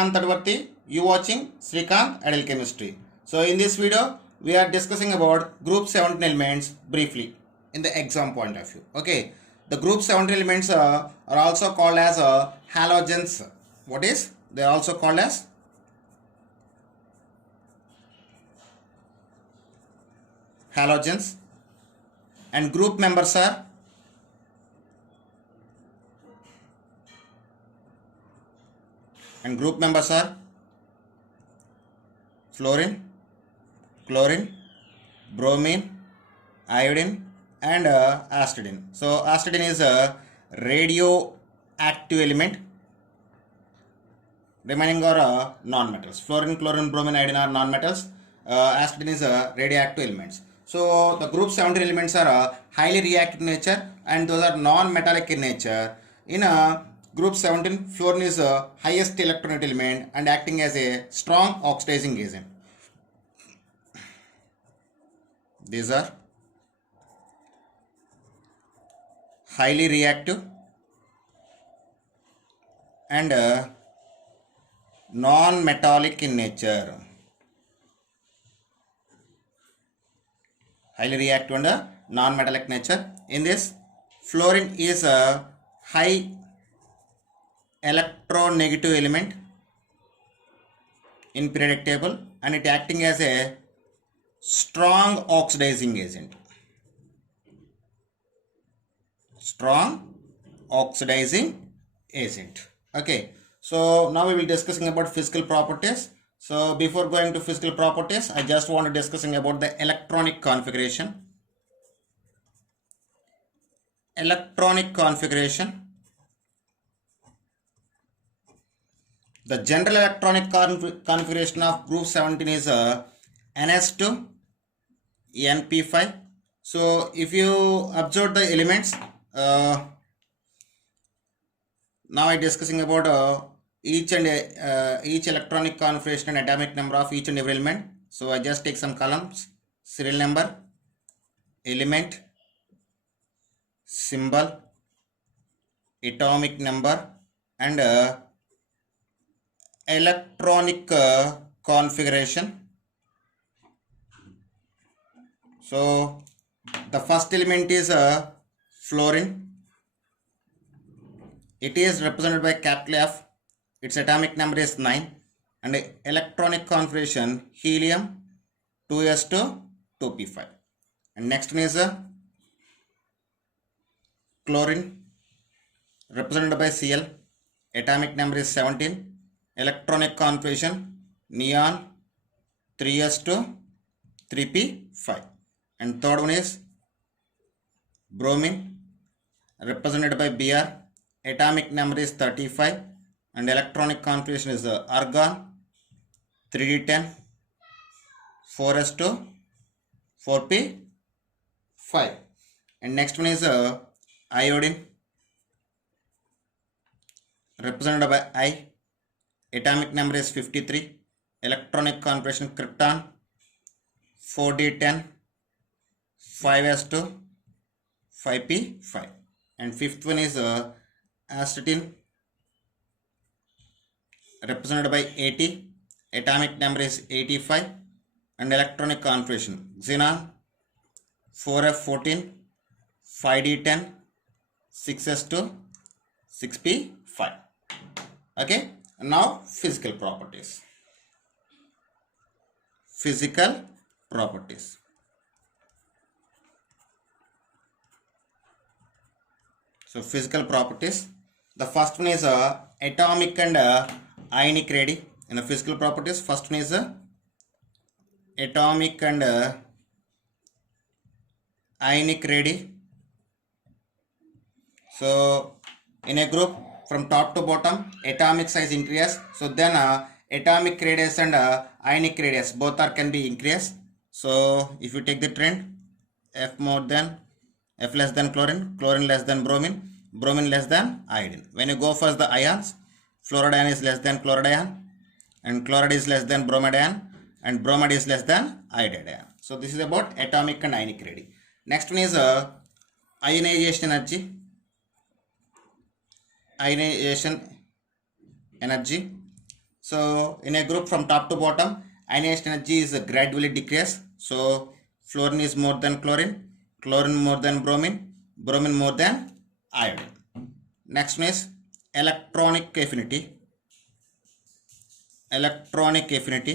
Srikanth Tadvarti. You watching Srikanth Adult Chemistry. So in this video, we are discussing about group 17 elements briefly in the exam point of view. Okay, the group 17 elements are also called as halogens. What is? They are also called as halogens, and group members are fluorine, chlorine, bromine, iodine, and astidine. So astidine is a radioactive element. Remaining are non-metals. Fluorine, chlorine, bromine, iodine are non-metals. Astidine is radioactive elements. So the group 17 elements are highly reactive in nature, and those are non-metallic in nature. In group 17, fluorine is the highest electronegative element and acting as a strong oxidizing agent. These are highly reactive and non-metallic in nature. Highly reactive and non-metallic nature. In this, fluorine is a high electronegative element in periodic table, and it acting as a strong oxidizing agent. Strong oxidizing agent. Okay, so now we will discussing about physical properties. So before going to physical properties, I just want to discussing about the electronic configuration. Electronic configuration. The general electronic configuration of group 17 is NS2, NP5. So if you observe the elements, now I discussing about each electronic configuration and atomic number of each and every element. So I just take some columns: serial number, element, symbol, atomic number, and electronic configuration. So the first element is fluorine. It is represented by capital F. Its atomic number is 9, and electronic configuration helium 2s2 2p5. And next one is chlorine, represented by Cl. Atomic number is 17. Electronic configuration neon 3s2 3p5. And third one is bromine, represented by Br. Atomic number is 35, and electronic configuration is argon 3d10 4s2 4p5. And next one is iodine, represented by I. Atomic number is 53. Electronic configuration krypton 4d10 5s2 5p5. And fifth one is acetylene, represented by 80. Atomic number is 85, and electronic configuration xenon 4f14 5d10 6s2 6p5. Okay, now physical properties. Physical properties. So physical properties. The first one is atomic and ionic radii. In the physical properties, first one is atomic and ionic radii. So in a group, from top to bottom, atomic size increase. So then atomic radius and ionic radius both are can be increased. So if you take the trend, F less than chlorine, chlorine less than bromine, bromine less than iodine. When you go for the ions, fluoride ion is less than chloride ion, and chloride is less than bromide ion, and bromide is less than iodide ion. So this is about atomic and ionic radii. Next one is ionization energy. Ionization energy. So in a group from top to bottom, ionization energy is gradually decreased. So fluorine is more than chlorine, chlorine more than bromine, bromine more than iodine. Next one is electronic affinity. Electronic affinity.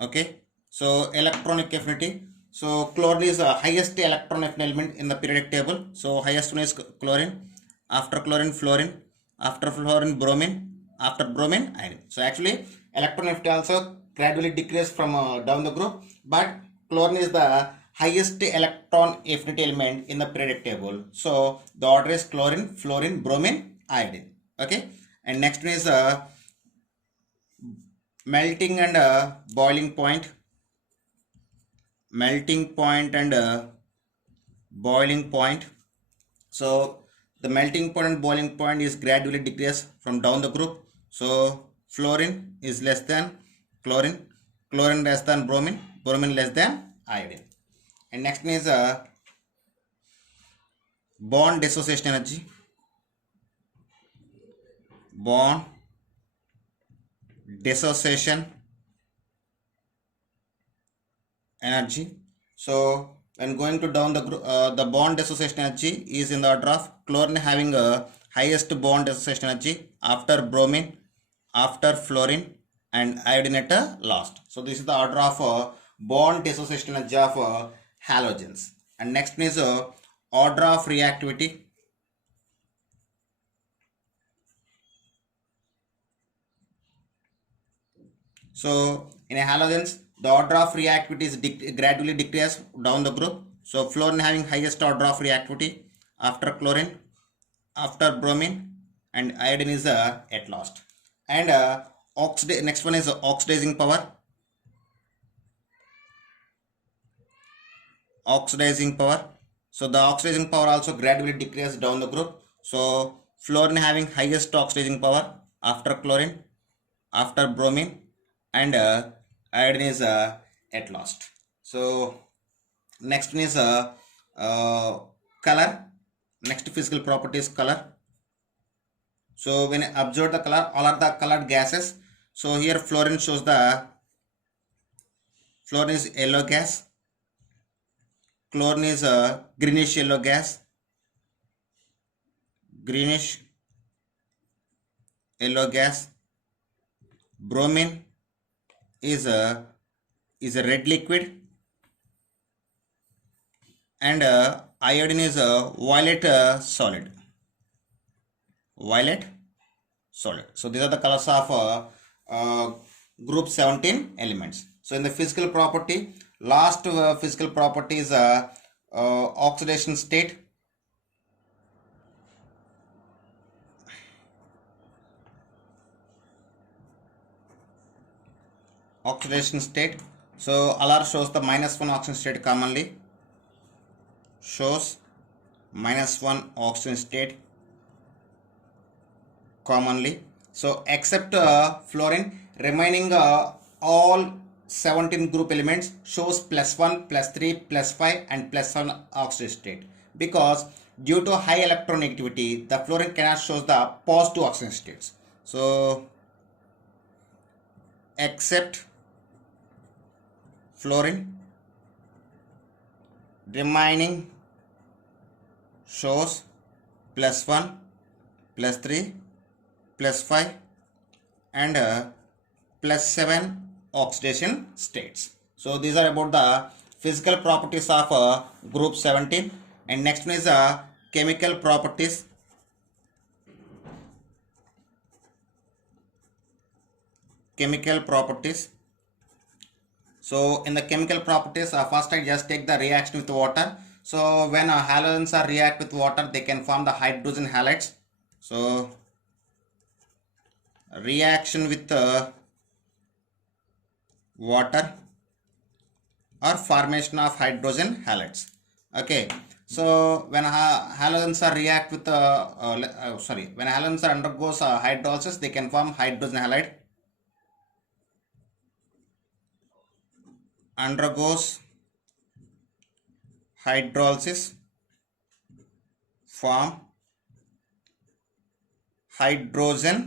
Okay, so electronic affinity. So chlorine is the highest electron affinity element in the periodic table. So highest one is chlorine. After chlorine, fluorine. After fluorine, bromine. After bromine, iodine. So actually, electron affinity also gradually decrease from down the group, but chlorine is the highest electron affinity element in the periodic table. So the order is chlorine, fluorine, bromine, iodine. Okay, and next one is melting and boiling point. Melting point and boiling point. So the melting point and boiling point is gradually decreased from down the group. So fluorine is less than chlorine, chlorine less than bromine, bromine less than iodine. And next one is bond dissociation energy. Bond dissociation energy. So when going to down the bond dissociation energy is in the order of chlorine having a highest bond dissociation energy, after bromine, after fluorine, and iodine at last. So this is the order of bond dissociation energy of halogens. And next one is order of reactivity. So in a halogens, the order of reactivity is gradually decreased down the group. So fluorine having highest order of reactivity, after chlorine, after bromine, and iodine is at last. And next one is oxidizing power. Oxidizing power. So the oxidizing power also gradually decreases down the group. So fluorine having highest oxidizing power, after chlorine, after bromine, and iodine is at last. So next one is color. Next physical property is color. So when I observe the color, all are the colored gases. So here fluorine shows the fluorine is yellow gas, chlorine is greenish yellow gas, greenish yellow gas, bromine is a red liquid, and iodine is a violet solid. Violet solid. So these are the colors of group 17 elements. So in the physical property, last physical property is oxidation state. Oxidation state. So LR shows the -1 oxidation state commonly. Shows -1 oxidation state commonly. So except fluorine, remaining all 17 group elements shows +1, +3, +5 and +1 oxidation state, because due to high electronegativity the fluorine cannot show the positive oxidation states. So except fluorine, remaining shows +1, +3, +5 and +7 oxidation states. So these are about the physical properties of group 17. And next one is chemical properties. Chemical properties. So in the chemical properties, first I just take the reaction with water. So when halogens are react with water, they can form the hydrogen halides. So reaction with water or formation of hydrogen halides. Okay, so when halogens are react with when halogens are undergoes hydrolysis, they can form hydrogen halide. Undergoes hydrolysis, form hydrogen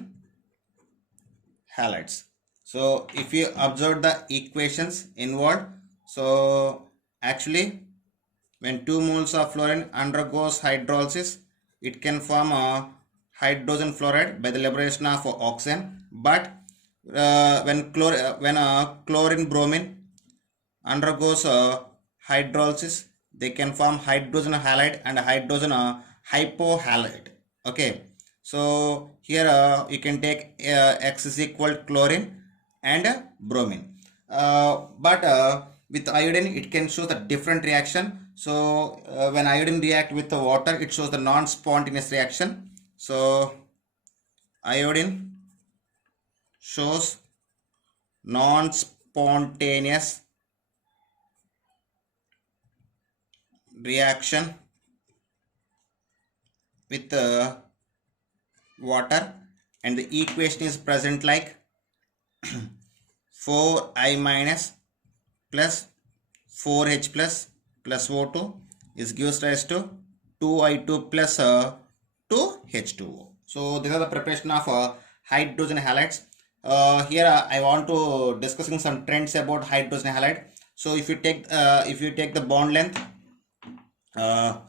halides. So if you observe the equations involved, so actually when 2 moles of fluorine undergoes hydrolysis, it can form a hydrogen fluoride by the liberation of oxygen. But when chlorine bromine undergoes hydrolysis, they can form hydrogen halide and hydrogen hypohalide. Okay, so here you can take X is equal to chlorine and bromine, but with iodine it can show the different reaction. So when iodine react with the water, it shows the non-spontaneous reaction. So iodine shows non-spontaneous reaction with water, and the equation is present like 4I minus plus 4H plus O2 is gives rise to 2I2 plus 2H2O. So these are the preparation of hydrogen halides. Here I want to discussing some trends about hydrogen halide. So if you take the bond length, uh,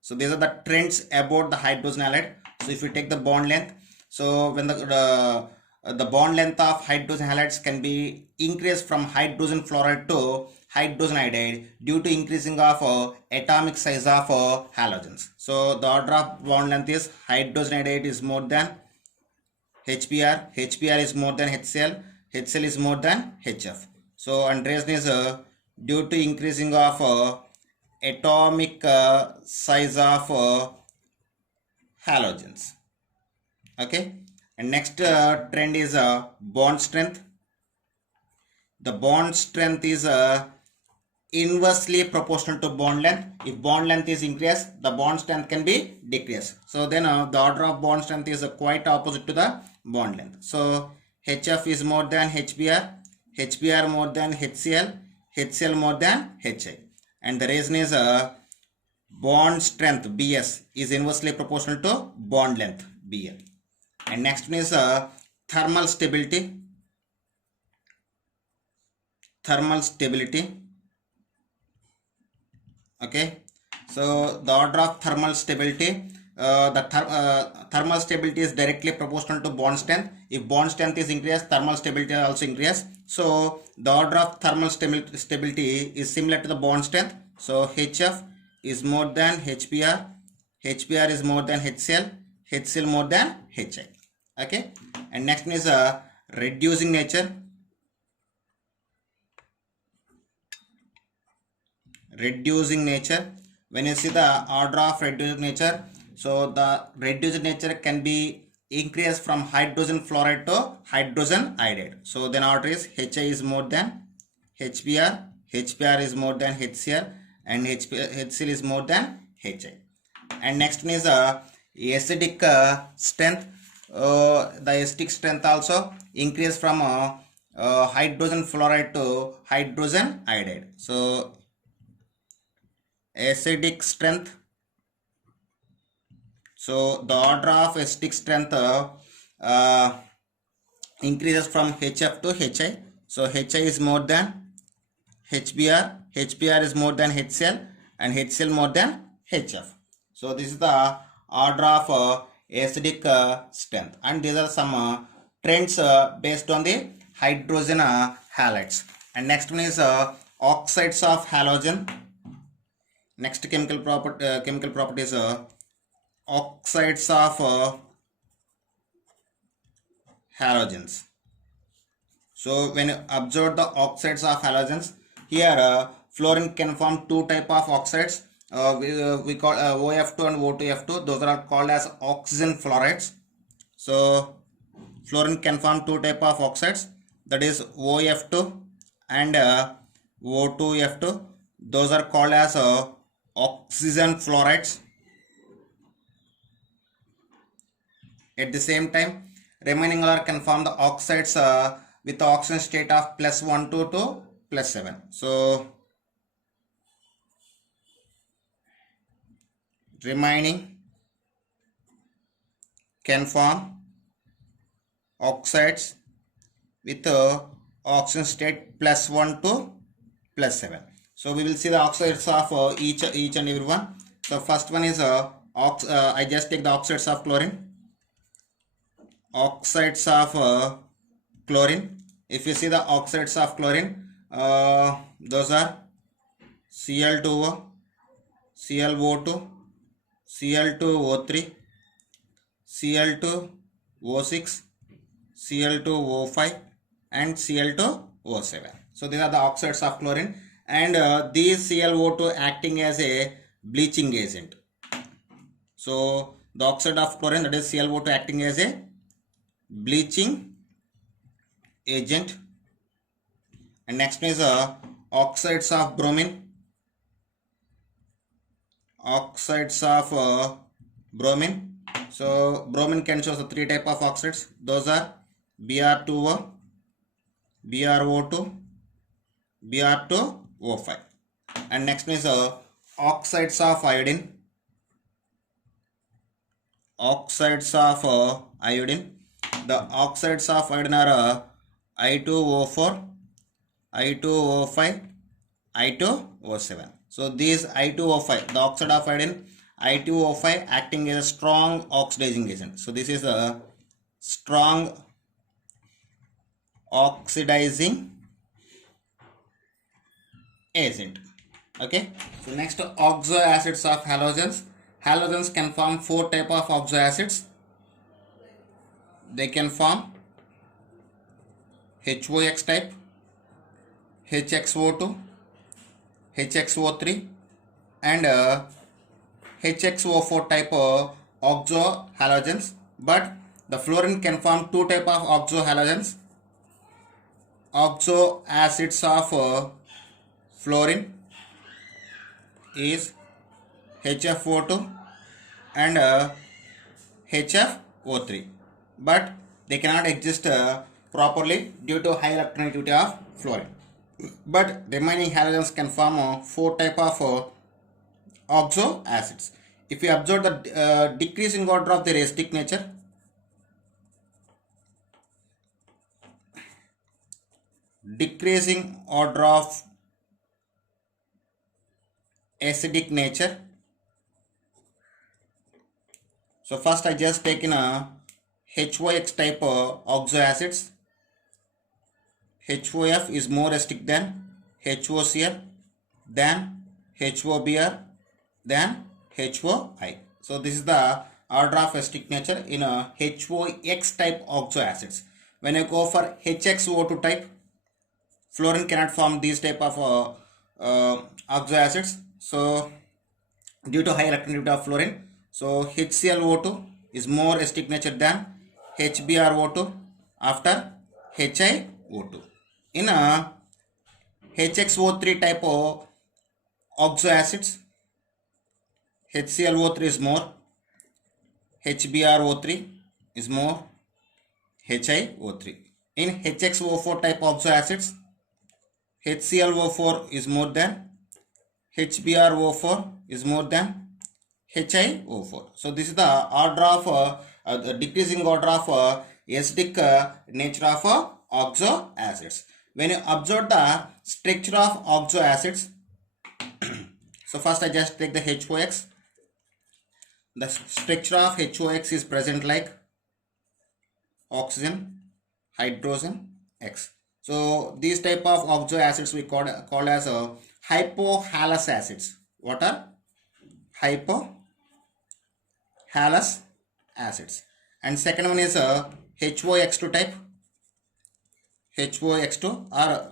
so these are the trends about the hydrogen halide. So if you take the bond length, so when the bond length of hydrogen halides can be increased from hydrogen fluoride to hydrogen iodide due to increasing of atomic size of halogens. So the order of bond length is hydrogen iodide is more than HBr, HBr is more than HCl, HCl is more than HF. So and reason is due to increasing of atomic size of halogens. Okay, and next trend is bond strength. The bond strength is inversely proportional to bond length. If bond length is increased, the bond strength can be decreased. So then the order of bond strength is quite opposite to the bond length. So HF is more than HBr, HBr more than HCl, HCl more than HI, and the reason is bond strength Bs is inversely proportional to bond length Bl. And next one is thermal stability. Okay, so the order of thermal stability, thermal stability is directly proportional to bond strength. If bond strength is increased, thermal stability also increases. So the order of thermal stability is similar to the bond strength. So HF is more than HBr, HBr is more than HCl, HCl more than HI. Okay, and next one is reducing nature. When you see the order of reducing nature, so the reduced nature can be increased from hydrogen fluoride to hydrogen iodide. So then order is HI is more than HBr, HBr is more than HCl, and HCl is more than HI. And next one is acidic strength. The acidic strength also increase from hydrogen fluoride to hydrogen iodide. So acidic strength, so the order of acidic strength increases from HF to HI. So HI is more than HBr, HBr is more than HCl, and HCl more than HF. So this is the order of acidic strength, and these are some trends based on the hydrogen halides. And next one is oxides of halogen. Next chemical property is oxides of halogens. So when you observe the oxides of halogens, here fluorine can form two type of oxides. We call OF2 and O2F2. Those are called as oxygen fluorides. So fluorine can form two type of oxides, that is OF2 and O2F2. Those are called as oxygen fluorides. At the same time, remaining are can form the oxides with the oxygen state of +1 to +7. So remaining can form oxides with oxygen state +1 to +7. So we will see the oxides of each and every one. So first one is I just take the oxides of chlorine. Oxides of chlorine. If you see the oxides of chlorine, those are Cl2O, ClO2, Cl2O3, Cl2O6, Cl2O5 and Cl2O7. So these are the oxides of chlorine, and these ClO2 acting as a bleaching agent. So the oxide of chlorine, that is ClO2, acting as a bleaching agent. And next is oxides of bromine. Oxides of bromine. So bromine can show the three type of oxides. Those are Br2O, BrO2, Br2O5. And next is oxides of iodine. Oxides of iodine. The oxides of iodine are I2O4, I2O5, I2O7. So these I2O5, the oxide of iodine, I2O5 acting as a strong oxidizing agent. So this is a strong oxidizing agent. Okay. So next, oxo acids of halogens. Halogens can form four type of oxo acids. They can form HOX type, HXO2, HXO3 and HXO4 type oxo halogens. But the fluorine can form two type of oxo halogens. Oxo acids of fluorine is HFO2 and HFO3, but they cannot exist properly due to high electronegativity of fluorine. But remaining halogens can form four type of oxo acids. If we observe the decreasing order of their acidic nature, decreasing order of acidic nature. So first I just taken a HOX type oxo acids. HOF is more acidic than HOCl, than HOBr, than HOI. So this is the order of acidic nature in a HOX type oxo acids. When I go for HXO2 type, fluorine cannot form these type of oxo acids. So due to high electronegativity of fluorine, so HClO2 is more acidic nature than HBrO2 after HiO2. In a HXO3 type of oxo acids, HClO3 is more, HBrO3 is more, HiO3. In HXO4 type oxo acids, HClO4 is more than, HBrO4 is more than, HiO4. So this is the order of the decreasing order of acidic nature of oxo acids. When you observe the structure of oxo acids, so first I just take the HOX. The structure of HOX is present like oxygen, hydrogen, X. So these type of oxo acids we call as hypohalous acids. What are hypohalous acids? And second one is HOX2 type. HOX2 or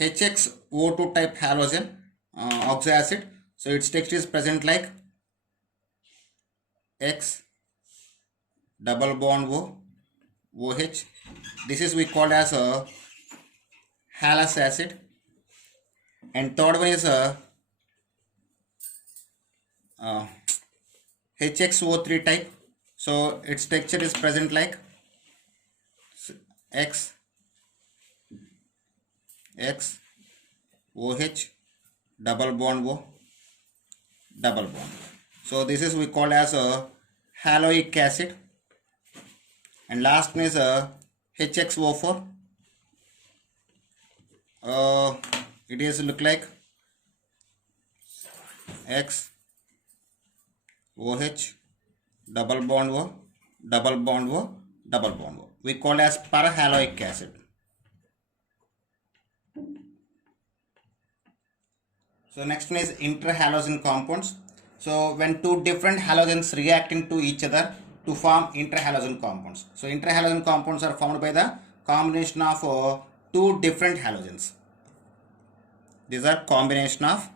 HXO2 type halogen oxo acid. So its texture is present like X double bond O, OH. This is we call as a halous acid. And third one is HXO3 type. So its texture is present like X OH double bond O, double bond. So this is we call as a haloic acid, and last one is a HXO4. It is look like X OH double bond O double bond O double bond O. We call as parahaloic acid. So next one is interhalogen compounds. So when two different halogens reacting to each other to form interhalogen compounds. So interhalogen compounds are formed by the combination of two different halogens. These are combination of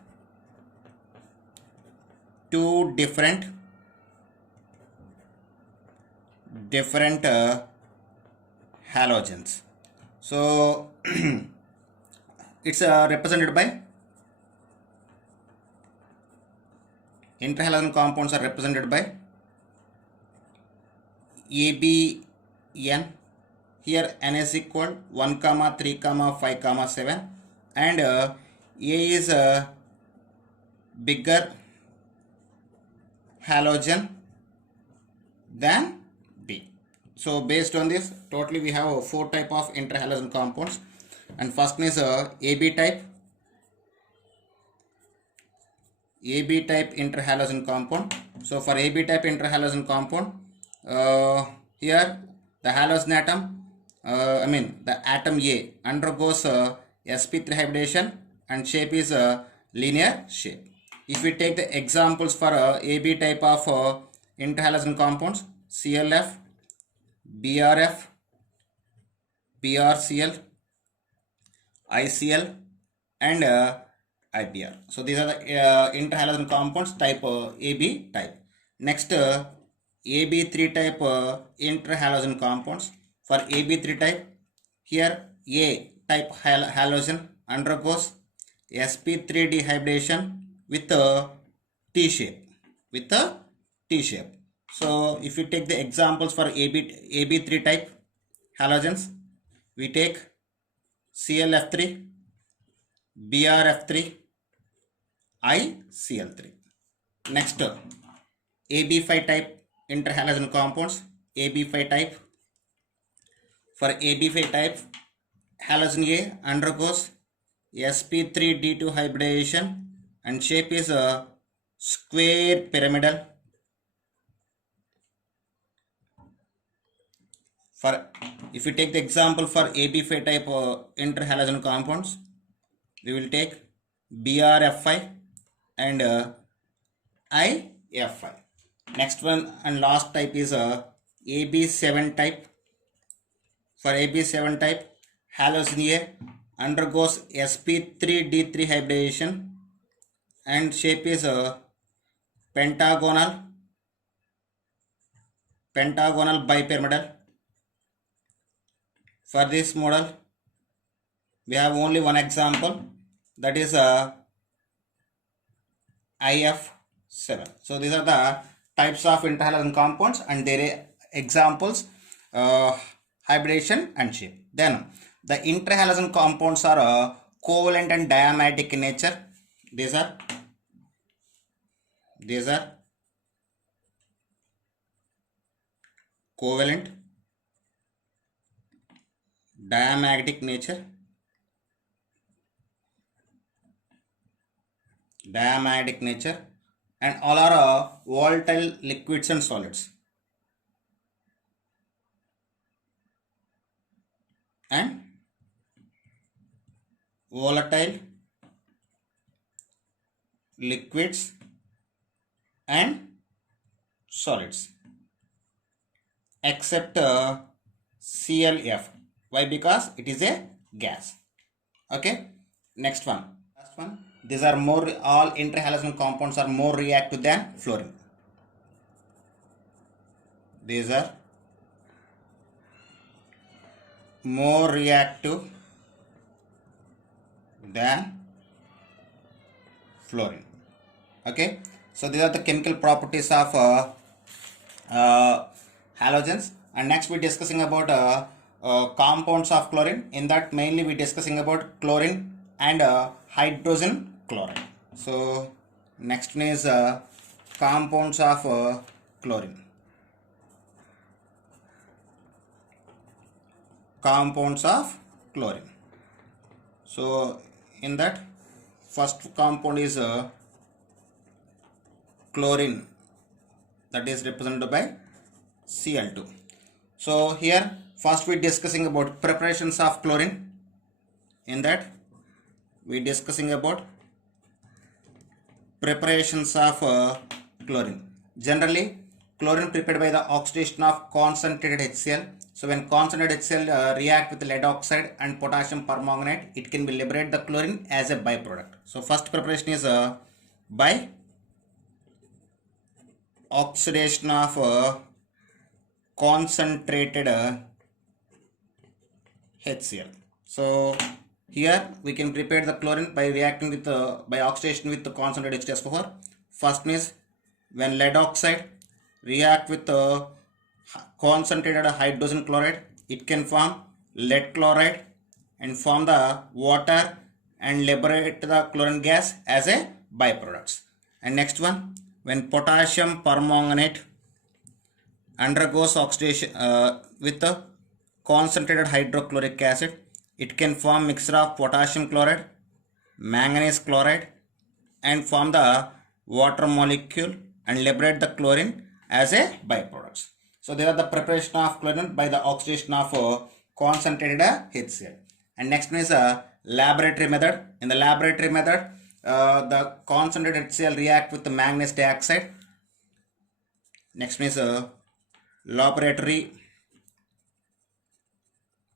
two different halogens. So it's represented by interhalogen compounds are represented by ABN. Here N is equal 1, 3, 5, 7, and A is a bigger halogen than B. So based on this, totally we have 4 type of interhalogen compounds, and first one is AB type interhalogen compound. So for AB type interhalogen compound, here the halogen atom, the atom A undergoes sp3 hybridization and shape is a linear shape. If we take the examples for AB type of interhalogen compounds, CLF, BRF, BRCL, ICL, and IBR. So these are the interhalogen compounds type AB type. Next, AB3 type interhalogen compounds. For AB3 type, here A type halogen undergoes sp3 dehybridization with a T shape. So if we take the examples for AB3 type halogens, we take CLF3, BRF3, ICL3. Next, AB5 type interhalogen compounds. AB5 type. For AB5 type, halogen A undergoes sp3d2 hybridization and shape is a square pyramidal. If you take the example for AB5 type interhalogen compounds, we will take BRF5 and IF5. Next one and last type is AB7 type. For AB7 type, halogen A undergoes sp3d3 hybridization and shape is a pentagonal bipyramidal. For this model, we have only one example, that is IF7. So these are the types of interhalogen compounds and their examples, hybridization and shape. Then the interhalogen compounds are covalent and diamagnetic in nature. These are covalent, diamagnetic nature, and all are volatile liquids and solids. And volatile liquids and solids except CLF. Why? Because it is a gas. Okay. Next one. Last one. These are all interhalogen compounds are more reactive than fluorine. These are more reactive than fluorine. Okay. So these are the chemical properties of halogens. And next we're discussing about compounds of chlorine. In that mainly we're discussing about chlorine and hydrogen chloride. So Next one is compounds of chlorine. Compounds of chlorine. So in that, first compound is chlorine, that is represented by Cl2. So here first we discussing about preparations of chlorine. In that we discussing about preparations of chlorine. Generally chlorine prepared by the oxidation of concentrated HCl. So when concentrated HCl react with lead oxide and potassium permanganate, it can be liberate the chlorine as a byproduct. So first preparation is by oxidation of concentrated HCl. So here we can prepare the chlorine by reacting with by oxidation with the concentrated H2SO4. First is when lead oxide react with concentrated hydrogen chloride, it can form lead chloride and form the water and liberate the chlorine gas as a byproducts. And next one, when potassium permanganate undergoes oxidation with the concentrated hydrochloric acid, it can form mixture of potassium chloride, manganese chloride and form the water molecule and liberate the chlorine as a byproducts. So they are the preparation of chlorine by the oxidation of concentrated HCl. And next one is a laboratory method. In the laboratory method, the concentrated HCl react with the manganese dioxide. Next one is a laboratory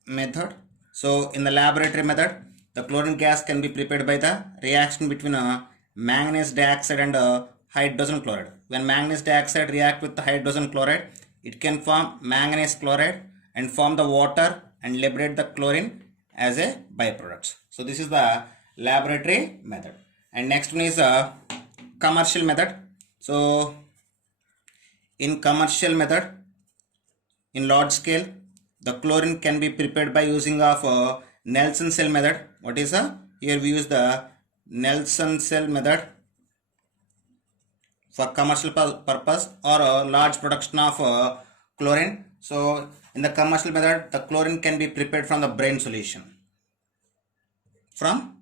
method. So in the laboratory method, the chlorine gas can be prepared by the reaction between manganese dioxide and hydrogen chloride. When manganese dioxide react with the hydrogen chloride, it can form manganese chloride and form the water and liberate the chlorine as a byproduct. So this is the laboratory method. And next one is a commercial method. So in commercial method, in large scale, the chlorine can be prepared by using of Nelson cell method. What is here we use the Nelson cell method for commercial purpose or large production of chlorine. So in the commercial method, the chlorine can be prepared from the brine solution. From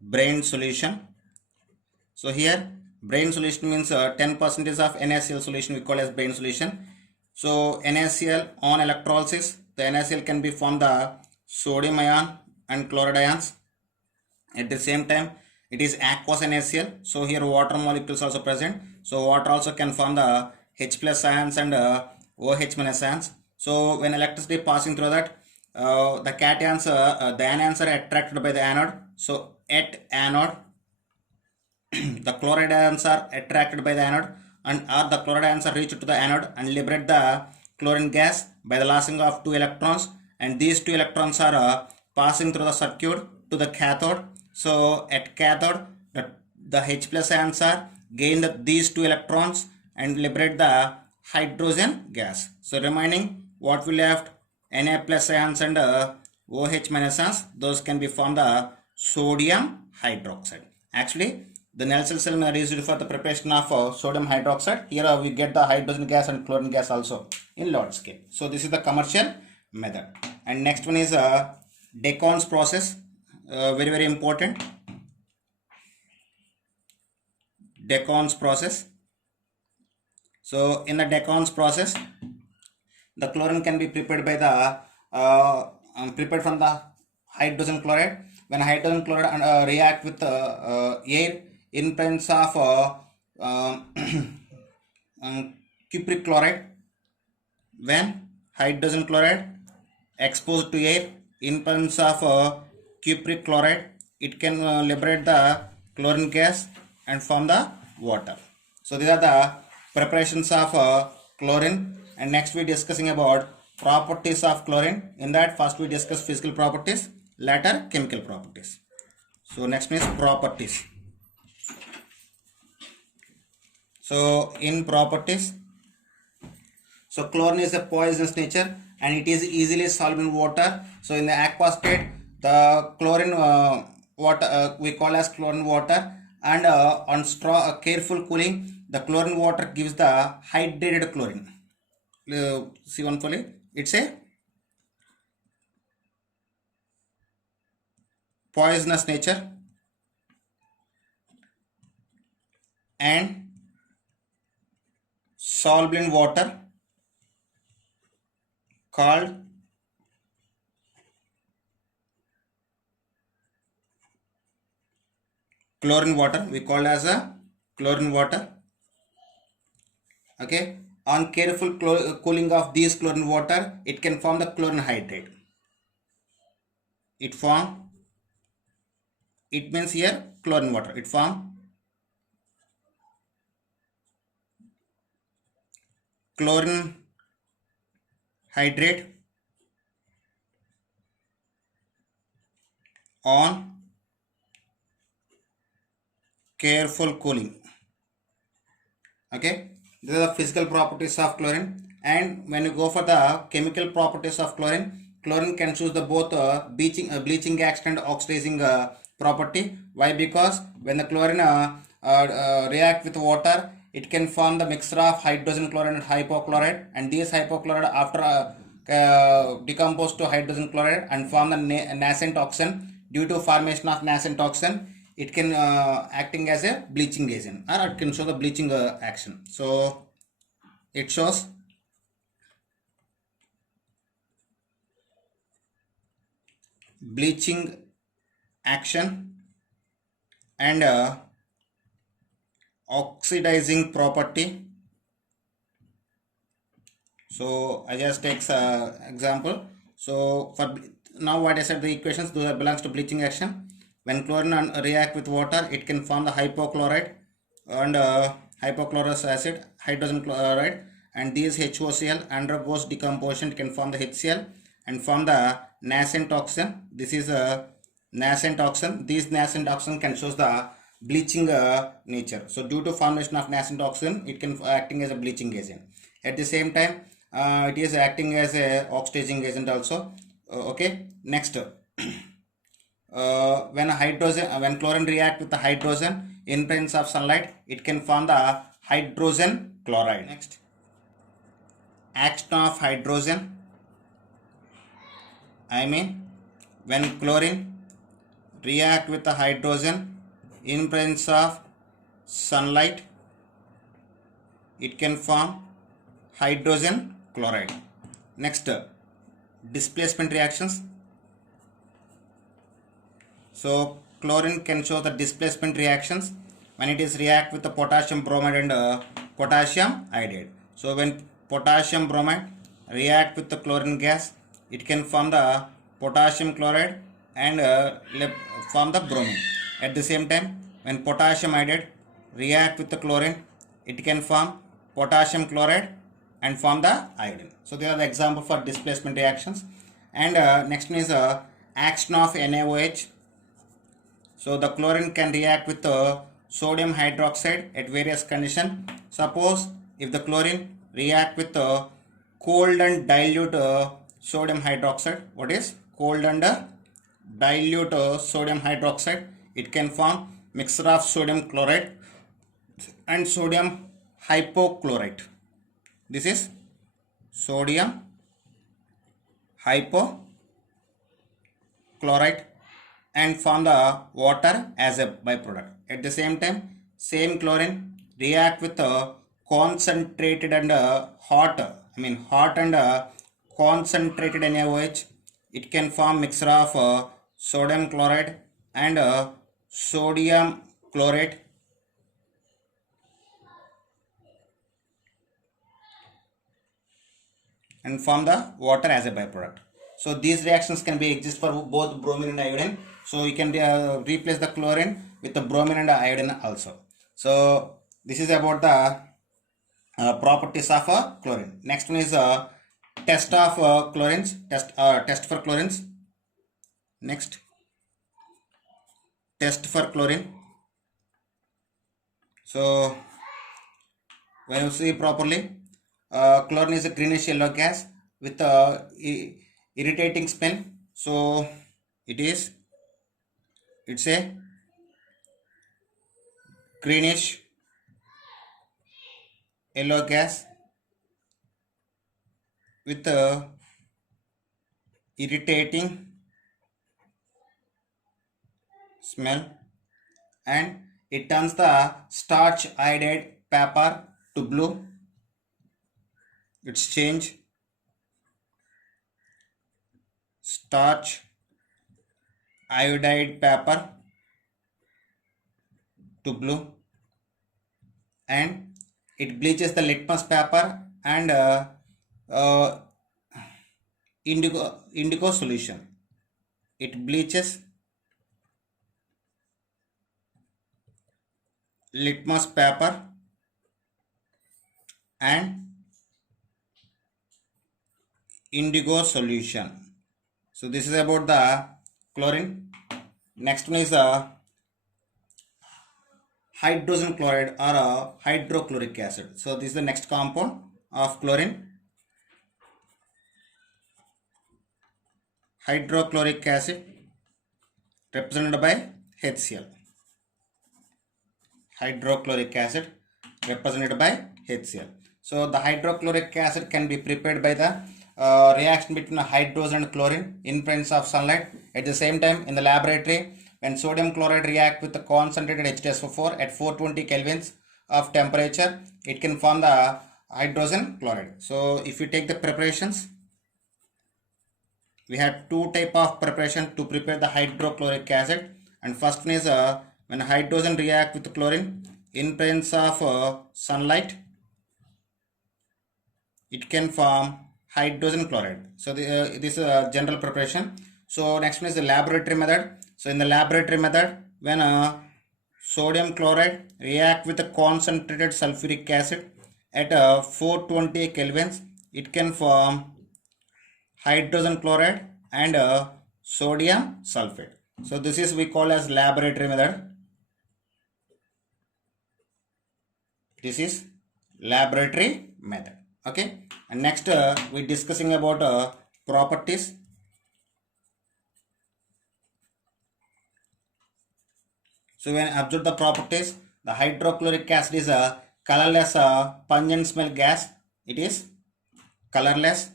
brine solution. So here brine solution means 10% of NaCl solution we call as brine solution. So NaCl on electrolysis, the NaCl can be formed the sodium ion and chloride ions. At the same time, it is aqueous NaCl. So here water molecules also present. So water also can form the H plus ions and OH minus ions. So when electricity passing through that, the cations, the anions are attracted by the anode. So at anode, the chloride ions are attracted by the anode, and or the chloride ions are reached to the anode and liberate the chlorine gas by the losing of 2 electrons, and these 2 electrons are passing through the circuit to the cathode. So at cathode, the H plus ions are gain these 2 electrons and liberate the hydrogen gas. So remaining what we left, Na plus ions and OH minus ions, those can be formed the sodium hydroxide. Actually the Nelson cell method is used for the preparation of sodium hydroxide. Here we get the hydrogen gas and chlorine gas also in large scale. So this is the commercial method. And next one is Decaun's process, very important. Decaun's process. So in the Decaun's process, the chlorine can be prepared by the prepared from the hydrogen chloride. When hydrogen chloride react with air in presence of cupric chloride, when hydrogen chloride exposed to air in presence of cupric chloride, it can liberate the chlorine gas and form the water. So these are the preparations of chlorine. And next we discussing about properties of chlorine. In that first we discuss physical properties, later chemical properties. So next is properties. So in properties, so chlorine is a poisonous nature and it is easily soluble in water. So in the aqueous state, the chlorine water we call as chlorine water, and on careful cooling, the chlorine water gives the hydrated chlorine. See one fully, it's a poisonous nature and soluble in water called chlorine water. We call as a chlorine water. Okay, on careful cooling of these chlorine water, it can form the chlorine hydrate. It means here chlorine water, it form chlorine hydrate on careful cooling. Okay, these are the physical properties of chlorine. And when you go for the chemical properties of chlorine, chlorine can choose the both bleaching action and oxidizing property. Why? Because when the chlorine react with water, it can form the mixture of hydrogen chloride and hypochlorite, and these hypochlorite after decompose to hydrogen chloride and form the nascent oxide. Due to formation of nascent oxide, it can acting as a bleaching agent, or it can show the bleaching action. So it shows bleaching action and oxidizing property. So I just take example. So for now what I said, the equations, those belongs to bleaching action. When chlorine react with water, it can form the hypochlorite and hypochlorous acid, hydrogen chloride, and these HOCl undergoes decomposition, it can form the HCl and form the nascent oxygen. This is a nascent oxygen. These nascent oxygen can show the bleaching nature. So due to formation of nascent oxygen, it can acting as a bleaching agent. At the same time, it is acting as a oxidizing agent also. Okay, next. When chlorine react with the hydrogen in presence of sunlight, it can form the hydrogen chloride. Next, action of hydrogen. I mean, when chlorine react with the hydrogen in presence of sunlight, it can form hydrogen chloride. Next, displacement reactions. So chlorine can show the displacement reactions when it is react with the potassium bromide and potassium iodide. So when potassium bromide react with the chlorine gas, it can form the potassium chloride and form the bromine. At the same time, when potassium iodide react with the chlorine, it can form potassium chloride and form the iodine. So they are the example for displacement reactions. And next one is action of NaOH. So the chlorine can react with sodium hydroxide at various conditions. Suppose if the chlorine react with cold and dilute sodium hydroxide. What is cold and dilute sodium hydroxide? It can form mixture of sodium chloride and sodium hypochlorite. This is sodium hypochlorite and form the water as a byproduct. At the same time, same chlorine react with concentrated and hot and concentrated NaOH. It can form mixture of sodium chloride and sodium chlorate and form the water as a byproduct. So these reactions can be exist for both bromine and iodine. So you can replace the chlorine with the bromine and iodine also. So this is about the properties of chlorine. Next one is test of chlorines. Test for chlorines. Next, test for chlorine. So when you see properly, chlorine is a greenish yellow gas with irritating smell. So it's a greenish yellow gas with a irritating smell, and it turns the starch iodide paper to blue. It's change starch iodide paper to blue, and it bleaches the litmus paper and uh, indigo solution. It bleaches litmus paper and indigo solution. So this is about the chlorine. Next one is hydrogen chloride or hydrochloric acid. So this is the next compound of chlorine. Hydrochloric acid represented by HCl. Hydrochloric acid represented by HCl. So the hydrochloric acid can be prepared by the reaction between hydrogen and chlorine in presence of sunlight. At the same time, in the laboratory, when sodium chloride react with the concentrated H2SO4 at 420 kelvins of temperature, it can form the hydrogen chloride. So if you take the preparations, we have two type of preparation to prepare the hydrochloric acid, and first one is when hydrogen react with chlorine in presence of sunlight, it can form hydrogen chloride. So this is a general preparation. So next one is the laboratory method. So in the laboratory method, when sodium chloride react with the concentrated sulfuric acid at 420 kelvins, it can form hydrogen chloride and sodium sulfate. So this is we call as laboratory method. This is laboratory method. Okay, and next we discussing about properties. So when observe the properties, the hydrochloric acid is a colorless pungent smell gas. It is colorless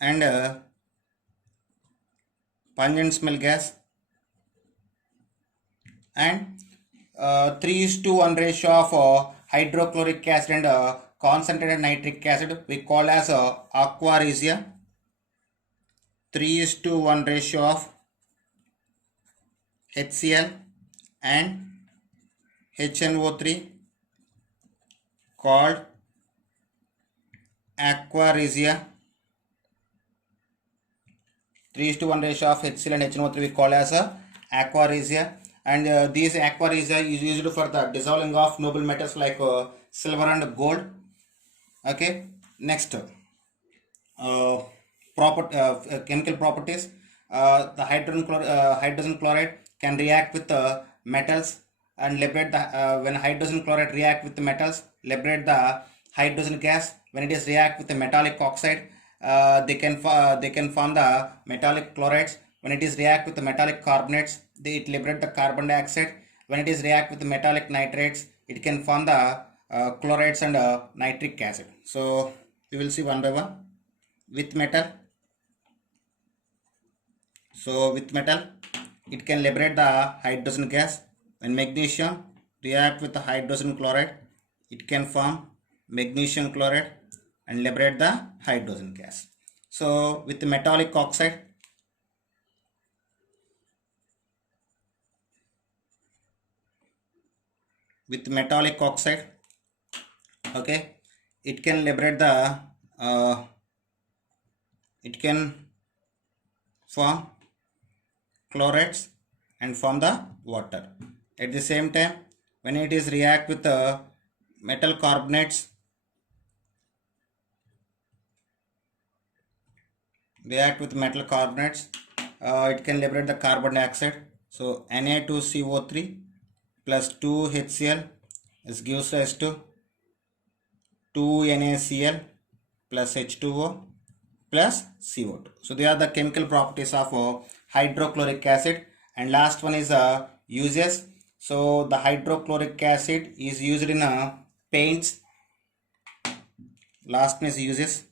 and pungent smell gas, and 3:1 ratio of hydrochloric acid and concentrated nitric acid we call as aqua regia. 3:1 ratio of HCl and HNO3 called aqua regia. 3:1 ratio of HCl and HNO3 we call as aqua regia, and these aqua regia is used for the dissolving of noble metals like silver and gold. Okay, next chemical properties. The hydrogen chloride can react with metals and liberate the when hydrogen chloride react with the metals, liberate the hydrogen gas. When it is react with the metallic oxide, they can form the metallic chlorides. When it is react with the metallic carbonates, it liberate the carbon dioxide. When it is react with the metallic nitrates, it can form the chlorides and nitric acid. So we will see one by one. With metal, so with metal, it can liberate the hydrogen gas. When magnesium react with the hydrogen chloride, it can form magnesium chloride and liberate the hydrogen gas. So with the metallic oxide, okay, it can liberate the it can form chlorides and form the water. At the same time, when it is react with the metal carbonates, it can liberate the carbon dioxide. So Na2CO3 plus 2HCl is gives rise to 2NaCl plus H2O plus CO2. So they are the chemical properties of hydrochloric acid, And last one is uses. So the hydrochloric acid is used in paints. Last one is uses.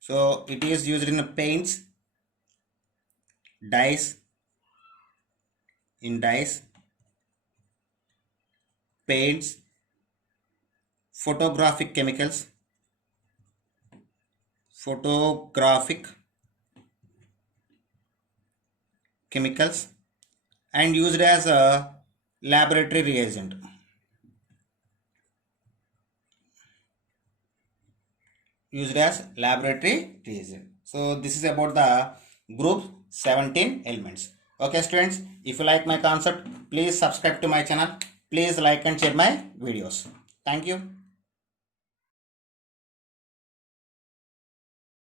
So it is used in paints, dyes, paints, photographic chemicals, and used as a laboratory reagent. So this is about the group 17 elements. Okay students, if you like my concept, please subscribe to my channel. Please like and share my videos. Thank you.